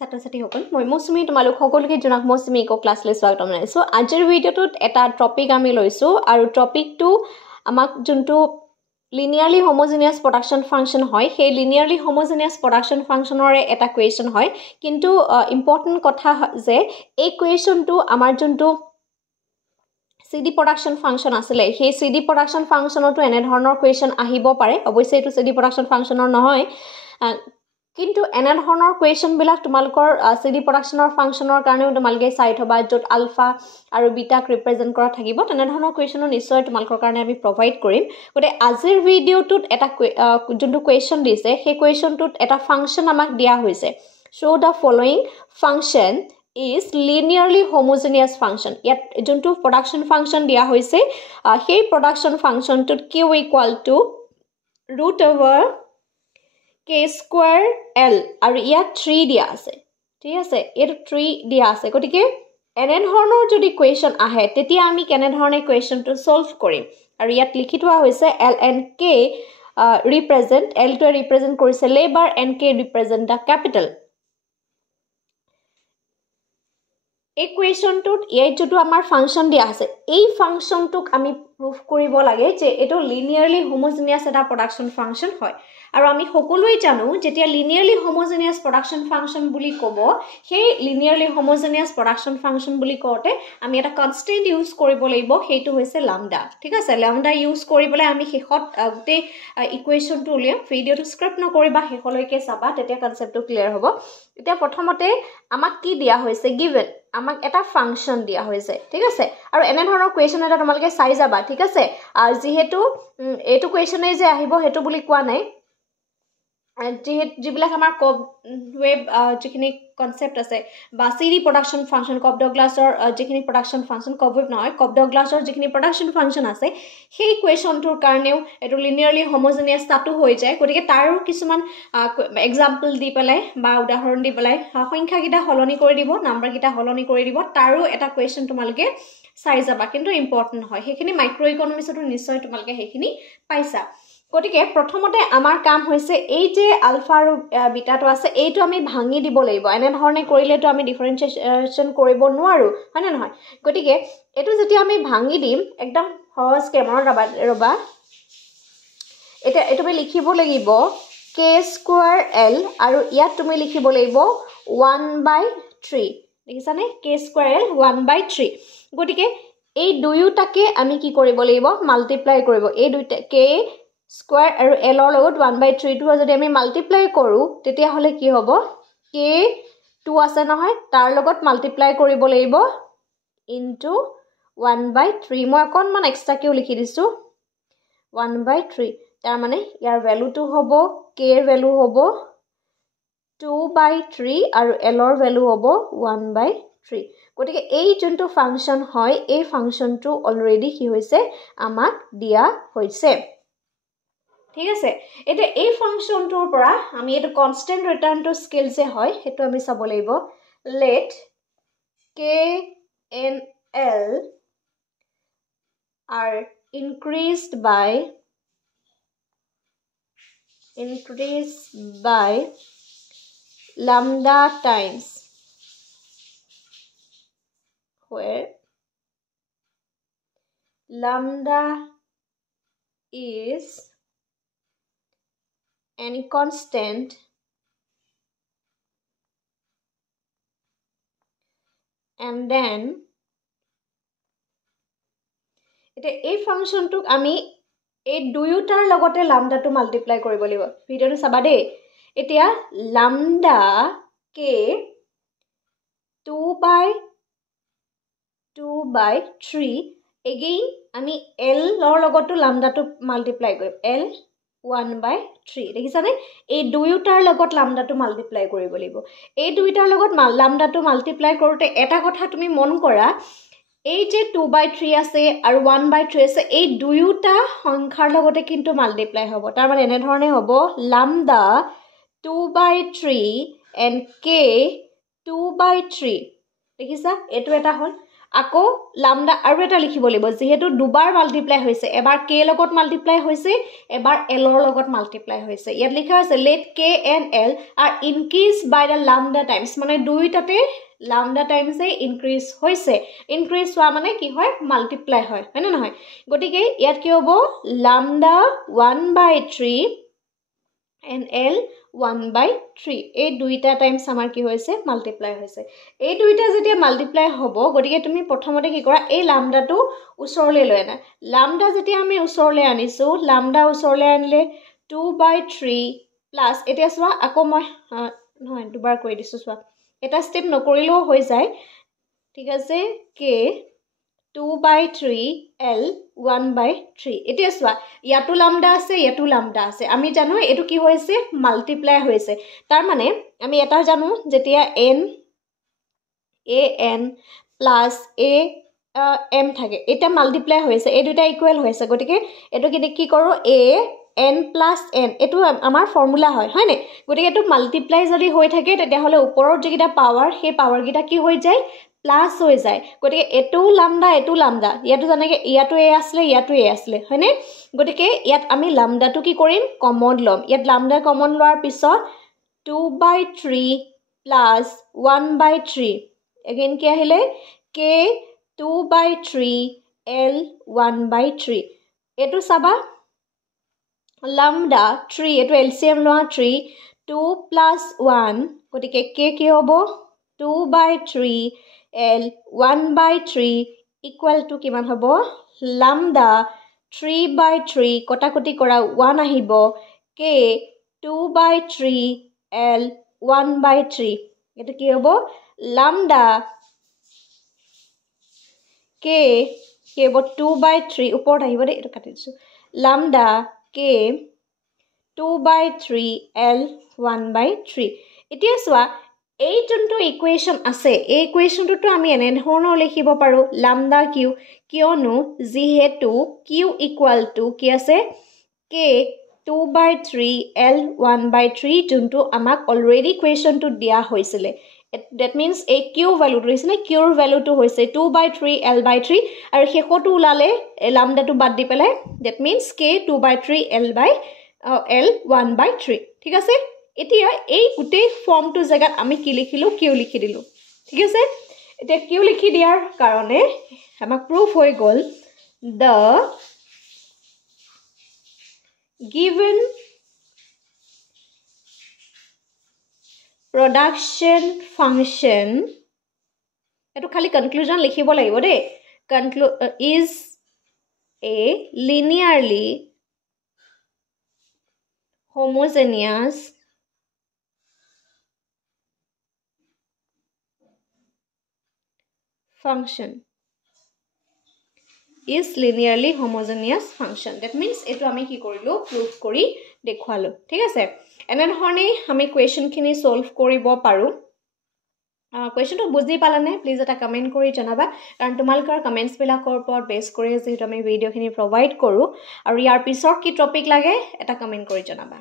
ছাত্ৰ-ছাত্ৰীসকল মই মৌচুমী তোমালোক সকলোকে জনাক মৌচুমী ইকো ক্লাছলৈ স্বাগতম জনাইছোঁ। আজিৰ ভিডিঅ'টোত এটা টপিক আমি লৈছোঁ আৰু টপিকটো আমাক যোনটো লিনিয়াৰলি হোমোজেনিয়াছ প্ৰডাকশ্যন ফাংচন হয় সেই লিনিয়াৰলি হোমোজেনিয়াছ প্ৰডাকশ্যন ফাংচনৰে এটা কুৱেশ্যন হয়। কিন্তু ইম্পৰ্টেণ্ট কথা যে এই কুৱেশ্যনটো আমাৰ যোনটো CD প্ৰডাকশ্যন ফাংচন আছিলে সেই CD প্ৰডাকশ্যন ফাংচনতো এনেধৰণৰ কুৱেশ্যন আহিব পাৰে। অৱশ্যে এইটো CD প্ৰডাকশ্যন ফাংচনৰ নহয়, কিন্তু এনেধৰণৰ কুৱেশ্যনবিলাক তোমালোকৰ CD প্ৰডাকশ্যনৰ ফাংচনৰ কাৰণেও তোমালোকে চাই থবা, য'ত আলফা আৰু বিটাক ৰিপ্ৰেজেণ্ট কৰা থাকিব। তেনেধৰণৰ কুৱেশ্যনো নিশ্চয় তোমালোকৰ কাৰণে আমি প্ৰভাইড কৰিম। গতিকে আজিৰ ভিডিঅ'টোত এটা যোনটো কুৱেশ্যন দিছে সেই কুৱেশ্যনটোত এটা ফাংচন আমাক দিয়া হৈছে। Show' the following function is linearly homogeneous function. ইয়াত যোনটো প্ৰডাকশ্যন ফাংচন দিয়া হৈছে সেই production ফাংচনটোত q equal to root over k square l আৰু ইয়াত 3 দিয়া আছে। ঠিক আছে, এইটো 3 দিয়া আছে। গতিকে এনেধৰণৰ যদি কুৱেশ্যন আহে তেতিয়া আমি কেনেধৰণে কুৱেশ্যনটো সলভ কৰিম। আৰু ইয়াত লিখি থোৱা হৈছে l and k represent, l টোৱে ৰিপ্ৰেজেণ্ট কৰিছে labour and k represent the capital। এই কুৱেশ্যনটোত ইয়াত যোনটো আমাৰ ফাংচন দিয়া আছে এই ফাংচনটোক আমি প্ৰুভ কৰিব লাগে যে এইটো লিনিয়াৰলি হোমোজেনিয়াছ এটা প্ৰডাকশ্যন ফাংচন হয়। আৰু আমি সকলোৱে জানো যেতিয়া লিনিয়াৰলি হোমোজেনিয়াছ প্ৰডাকশ্যন ফাংচন বুলি ক'ব, সেই লিনিয়াৰলি হোমোজেনিয়াছ প্ৰডাকশ্যন ফাংচন বুলি কওঁতে আমি এটা কনষ্টেণ্ট ইউজ কৰিব লাগিব, সেইটো হৈছে লামডা। ঠিক আছে, লামডা ইউজ কৰি পেলাই আমি শেষত গোটেই ইকুৱেশ্যনটো উলিয়াম। ভিডিঅ'টো স্ক্ৰিপ্ট নকৰিবা, শেষলৈকে চাবা, তেতিয়া কনচেপ্টটো ক্লিয়াৰ হ'ব। এতিয়া প্ৰথমতে আমাক কি দিয়া হৈছে, গিভেন আমাক এটা ফাংচন দিয়া হৈছে। ঠিক আছে, আৰু এনেধৰণৰ কুৱেশ্যন এটা তোমালোকে চাই যাবা। ঠিক আছে, যিহেতু এইটো কুৱেশ্যনেই যে আহিব সেইটো বুলি কোৱা নাই, যিবিলাক আমাৰ কব ৱেব যিখিনি কনচেপ্ট আছে বা CD প্ৰডাকশ্যন ফাংচন, কব ডগলাছৰ যিখিনি প্ৰডাকশ্যন ফাংচন, কব ৱেব নহয়, কব ডগলাছৰ যিখিনি প্ৰডাকশ্যন ফাংচন আছে সেই কুৱেশ্যনটোৰ কাৰণেও এইটো লিনিয়াৰলি হোমোজেনিয়াছ তাতো হৈ যায়। গতিকে তাৰো কিছুমান এক্সাম্পল দি পেলাই বা উদাহৰণ দি পেলাই সংখ্যাকেইটা সলনি কৰি দিব, নাম্বাৰকেইটা সলনি কৰি দিব, তাৰো এটা কুৱেশ্যন তোমালোকে চাই যাবা। কিন্তু ইম্পৰ্টেণ্ট হয়, সেইখিনি মাইক্ৰ' ইকনমিক্সতো নিশ্চয় তোমালোকে সেইখিনি পাইছা। গতিকে প্ৰথমতে আমাৰ কাম হৈছে এই যে আলফা আৰু বিটাটো আছে এইটো আমি ভাঙি দিব লাগিব। এনেধৰণে কৰিলেতো আমি ডিফাৰেঞ্চিয়েশ্যন কৰিব নোৱাৰোঁ, হয়নে নহয়? গতিকে এইটো যেতিয়া আমি ভাঙি দিম একদম সহজকৈ মনত ৰবা, এতিয়া এইটো আমি লিখিব লাগিব k স্কোৱাৰ l আৰু ইয়াত তুমি লিখিব লাগিব 1/3। দেখিছানে, k স্কোৱাৰ l 1/3। গতিকে এই দুয়োটাকে আমি কি কৰিব লাগিব, মাল্টিপ্লাই কৰিব। এই দুইটা k স্কোৱাৰ আৰু এলৰ লগত 1/3টো যদি আমি মাল্টিপ্লাই কৰোঁ তেতিয়াহ'লে কি হ'ব, k2 আছে নহয় তাৰ লগত মাল্টিপ্লাই কৰিব লাগিব ইনটু 1/3। মই অকণমান এক্সট্ৰাকেও লিখি দিছোঁ 1/3। তাৰমানে ইয়াৰ ভেলুটো হ'ব, kৰ ভেলু হ'ব 2/3 আৰু এলৰ ভেলু হ'ব 1/3। গতিকে এই যোনটো ফাংচন হয় এই ফাংচনটো অলৰেডি কি হৈছে, আমাক দিয়া হৈছে। ঠিক আছে, এতিয়া এই ফাংচনটোৰ পৰা আমি এইটো কনষ্টেণ্ট ৰিটাৰ্ণ টু স্কেল যে হয় সেইটো আমি চাব লাগিব। Let k and l are increased by lambda times, where lambda is any constant and then এতিয়া এই ফাংচনটোক আমি এই দুয়োটাৰ লগতে লামডাটো মাল্টিপ্লাই কৰিব লাগিব। ভিডিঅ'টো চাবা দেই। এতিয়া লামডা k 2/3 এগেইন আমি এলৰ লগতো লামডাটো মাল্টিপ্লাই কৰিম, l 1/3। দেখিছানে, এই দুয়োটাৰ লগত লামডাটো মাল্টিপ্লাই কৰিব লাগিব। এই দুয়োটাৰ লগত লামডাটো মাল্টিপ্লাই কৰোঁতে এটা কথা তুমি মন কৰা, এই যে 2/3 আছে আৰু 1/3 আছে এই দুয়োটা সংখ্যাৰ লগতে কিন্তু মাল্টিপ্লাই হ'ব। তাৰমানে এনেধৰণে হ'ব লামডা 2/3 and k 2/3। দেখিছা, এইটো এটা হ'ল। আকৌ লামডা আৰু এটা লিখিব লাগিব যেহেতু দুবাৰ মাল্টিপ্লাই হৈছে এবাৰ k লগত মাল্টিপ্লাই হৈছে এবাৰ l ৰ লগত মাল্টিপ্লাই হৈছে ইয়াত লিখা আছে let k and l are increased by the lambda times মানে দুইটাতে lambda times এ ইনক্ৰিজ হৈছে ইনক্ৰিজ হোৱা মানে কি হয় মাল্টিপ্লাই হয় হয়নে নহয় গতিকে ইয়াত কি হ'ব lambda 1/3 and l 1/3 এই দুইটা টাইমস আমাৰ কি হৈছে মাল্টিপ্লাই হৈছে এই দুইটা যেতিয়া মাল্টিপ্লাই হ'ব গতিকে তুমি প্ৰথমতে কি কৰা এই লামডাটো উচৰলৈ লৈ আনা লামডা যেতিয়া আমি উচৰলৈ আনিছো লামডা উচৰলৈ আনিলে 2/3 প্লাস এতিয়া চোৱা আকৌ মই নহয় দুবাৰ কৈ দিছো চোৱা এটা স্টেপ নকৰিলেও হৈ যায় ঠিক আছে k 2/3 l 1/3 এতিয়া চোৱা ইয়াতো লামডা আছে আমি জানো এটো কি হৈছে মাল্টিপ্লাই হৈছে তাৰ মানে আমি এটা জানো যেতিয়া n a n plus a m থাকে এটা মাল্টিপ্লাই হৈছে এই দুটা ইকুৱেল হৈছে গতিকে এটো কি কৰো a n plus n এটো আমাৰ ফৰ্মুলা হয় নে গতিকে এটো মাল্টিপ্লাই যদি হৈ থাকে তেতিয়া হলে ওপৰৰ যেকিটা পাৱাৰ সেই পাৱাৰ গিটা কি হৈ যায় প্লাস হৈ যায় গতিকে এটো লামডা ইয়াটো জানেকে ইয়াটো এ আছিলে হয়নে গতিকে ইয়াত আমি লামডাটো কি কৰিম কমন লম ইয়াত লামডা কমন লোৱাৰ পিছত 2/3 plus 1/3 again কি আহিলে k 2/3 l 1/3 এটো সাবা lambda 3 এটো LCM লোৱা 3 2 plus 1 গতিকে k কি হ'ব 2/3 l 1/3 equal to কিমান হ'ব lambda 3/3 কটাকটি কৰা 1 আহিব k 2/3 l 1/3 এটো কি হ'ব lambda k হ'ব 2/3 ওপৰত আহিব দে এটো কাটি দিছো lambda k 2/3 l 1/3 এতিয়া চোৱা এই যোনটো ইকুৱেশ্যন আছে এই ইকুৱেশ্যনটো আমি এনে ধৰণৰ লিখিব পাৰো lambda q কিয়নো যেহেতু q ইকুৱেল টু কি আছে k 2/3 l 1/3 যোনটো আমাক অলৰেডি ইকুৱেশ্যনটো দিয়া হৈছিল that means a q value হৈছে q value to হৈছে 2/3 l/3 আৰু হেকটো উলালে lambda টো বাদ দি পেলাই that means k 2/3 l 1/3 ঠিক আছে এতিয়া এই গুটেই ফৰ্মটো জায়গাত আমি কি লিখিলো q লিখি দিলো ঠিক আছে এতিয়া q লিখি দিয়াৰ কাৰণে আমাক প্ৰুফ হৈ গল the given production function eto khali conclusion likhibo lagibo de is a linearly homogeneous function is linearly homogeneous function that means eto ami ki korilo proof kori dekhualo thik ase ene dhorne ami question khini solve koribo paru question to buzi palane please eta comment kori janaba karon tumalkar comments bilakor por base kori je ami video khini provide koru aru yar pisor ki topic lage eta comment kori janaba